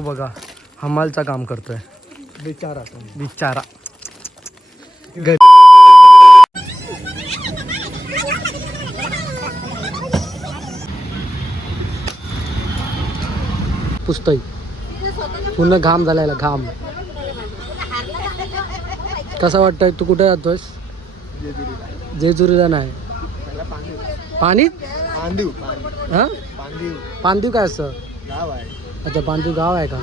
बघा हमालचं काम करतोय बिचारा बिचारा. पुस्तक पूर्ण घाम झालाय घाम. कसं वाटतंय? तू कुठे जातोयस? जेजुरीला नाही. पाणी हा पांदिव काय असं गाव आहे. अच्छा पांदिव गाव आहे का?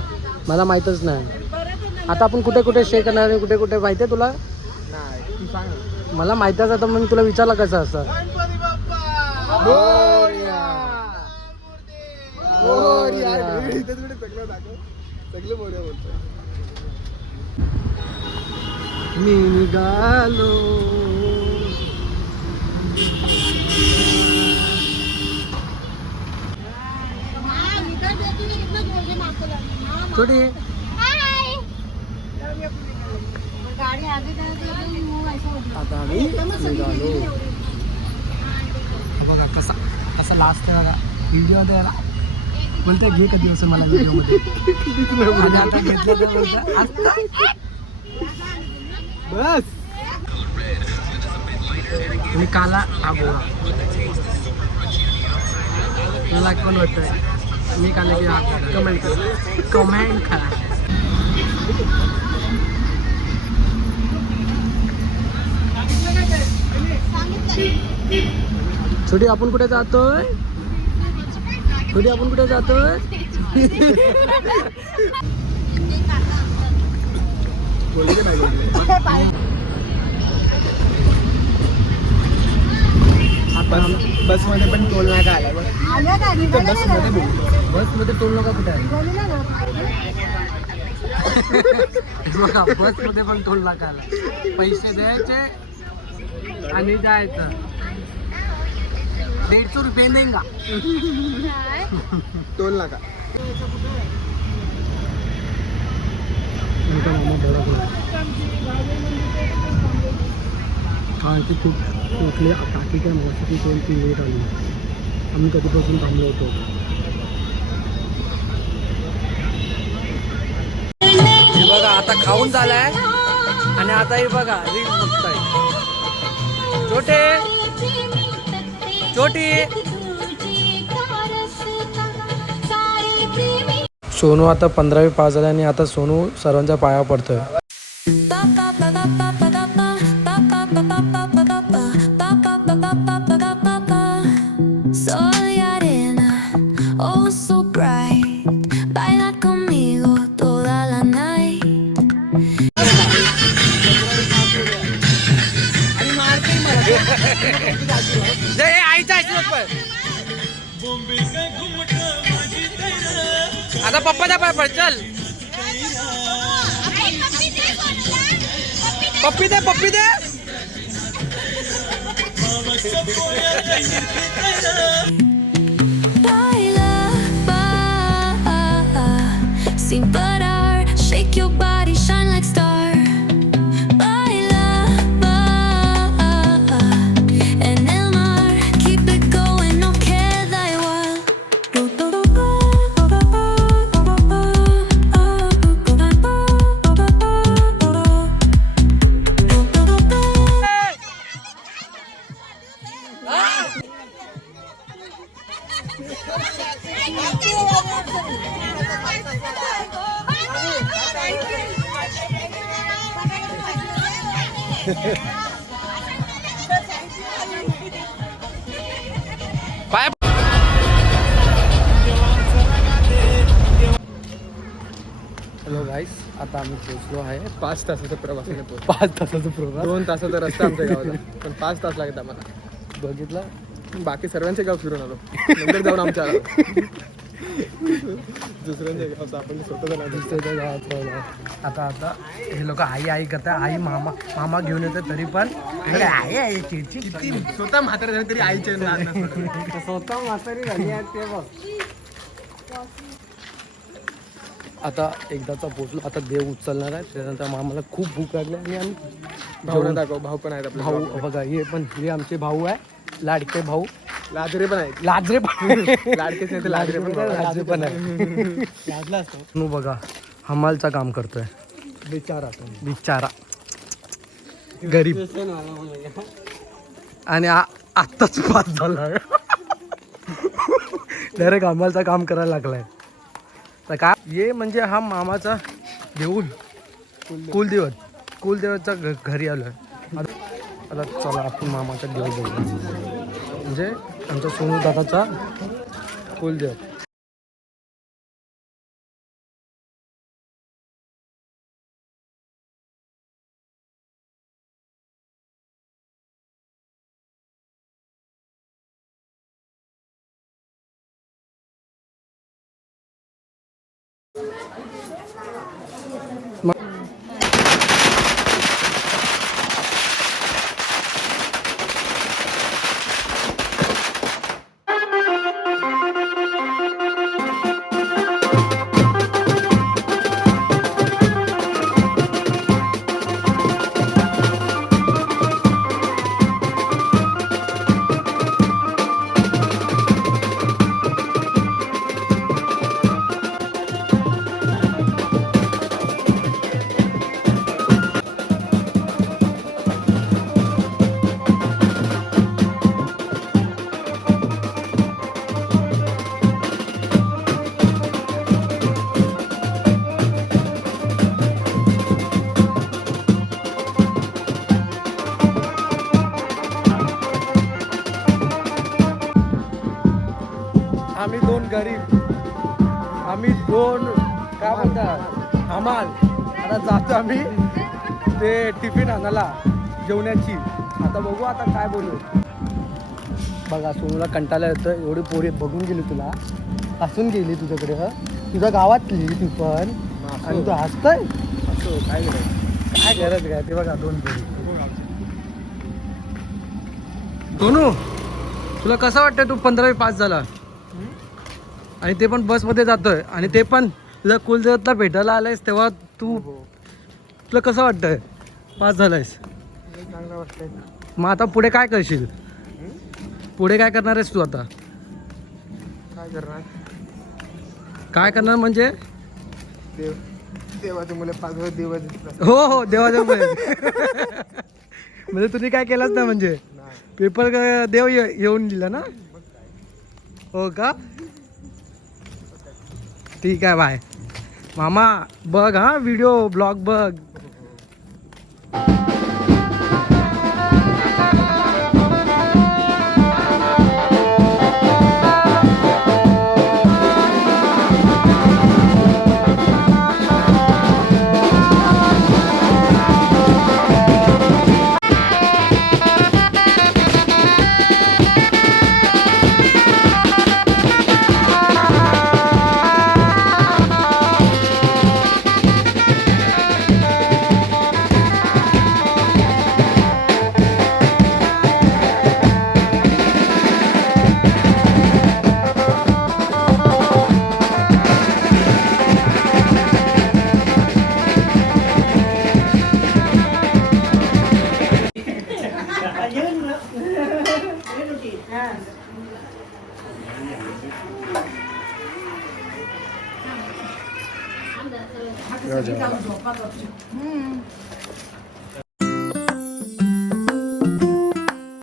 मला माहीतच नाही. आता आपण कुठे कुठे स्टे करणार आहे? कुठे कुठे माहिती आहे तुला? नाही तू सांग. मला माहितीच आता मग तुला विचारलं कसं असं. मी निघालो छोटी आता आम्ही निघालो. बघा कसा कसा लास्ट आहे बघा व्हिडिओ द्यायला बोलते घे कधी असेल मला व्हिडिओमध्ये. आणि आता घेतलं तर बोलतं बस मी काला हा बोला मला कोण वाटतंय मी काला की हा कमेंट करा. छोटी आपण कुठे जातोय? छोटी आपण कुठे जातोय? बस मध्ये पण टोल नाका आला. बस मध्ये टोल नाका कुठे आहे? बघा बस मध्ये पण टोल नाका आला. पैसे द्यायचे आणि जायचं. 150 रुपये देंगा टोल नाका. कारण की खूप कुठले टाकी काय मगाशी ती लेट आली. आम्ही कधीपासून थांबलो होतो. हे बघा आता खाऊन झालाय आणि आता हे बघा रील्स बघताय. छोटे छोटी सोनू आता 15वी पास झाला आणि आता सोनू सर्वांच्या पाया पडतोय. आता पप्पाच्या पाय पड चल. पप्पी दे पप्पी दे. Sin parar, shake your body, shine like star. Baila, en el mar, keep it going, no queda igual. Hello guys, आता आम्ही पोहोचलो आहे. 5 तासाचा प्रवास. 5 तासाचा प्रवास. 2 तासाचा रस्ता आमच्या गावाला, पण 5 तास लागत आम्हाला. बघितलं बाकी सर्वांचे गाव फिरून आलो. नंतर जाऊन आमच्या दुसऱ्यांच्या गावचं आपण स्वतःच्या गावात राहिलो. आता हे लोक आई करतात. आई मामा घेऊन येतात तरी पण आई आई चिडचिड. किती स्वतः म्हातारे झाले तरी आईच्या स्वतः म्हातारी झाली आहे ते बघ. आता एकदाचा पोचलो. आता देव उचलणार आहे. त्यानंतर मामाला खूप भूक लागली आणि आम्ही भाऊ दाखव. भाऊ पण आहेत आपले. भाऊ बघा हे आमचे भाऊ आहे. लाडके भाऊ लाजरे पण आहेत लाजरे पण लाडकेच नाही तर लाजरे पण बाबा. लाजरे पण आहे. लाजला असतो तू बघा हमालचं काम करतोय बिचारा बिचारा गरीब आणि आत्ताच पास झाला डायरेक्ट हमालचं काम करायला लागलाय तर काय ये म्हणजे हा मामाचा देऊळ कुलदेवतच्या घरी आलोय आता चला आपण मामाचा देऊळ बघूया म्हणजे आमच्या सोनू दादाचा कुलदेव आम्ही दोन गरीब आम्ही दोन काय म्हणतात हमाल आता जातो आम्ही ते टिफिन आणायला जेवण्याची आता बघू आता काय बोलू बघा सोनूला कंटाळा येतं एवढी पोरी बघून गेली तुला हसून गेली तुझ्याकडे तुझ्या गावातली तू पण आणि तू हसतय काय करायचं काय गरज काय ते बघा दोन पोरी सोनू तुला कसं वाटतं तू 15वी पास झाला आणि ते पण बसमध्ये जातोय आणि ते पण तुझ्या कुलदेवतला भेटायला आलायस तेव्हा तू तुला कसं वाटतंय पास झालायस चांगलं वाटतंय मग आता पुढे काय करशील पुढे काय करणार आहेस तू आता काय करणार काय म्हणजे देव देवाचे मुले 5 वर्ष देवाचे हो देवाच्या म्हणजे तुम्ही काय केलंच ना म्हणजे पेपर देव येऊन दिला ना हो का ठीक आहे बाय मामा बघ हा व्हिडिओ ब्लॉग बघ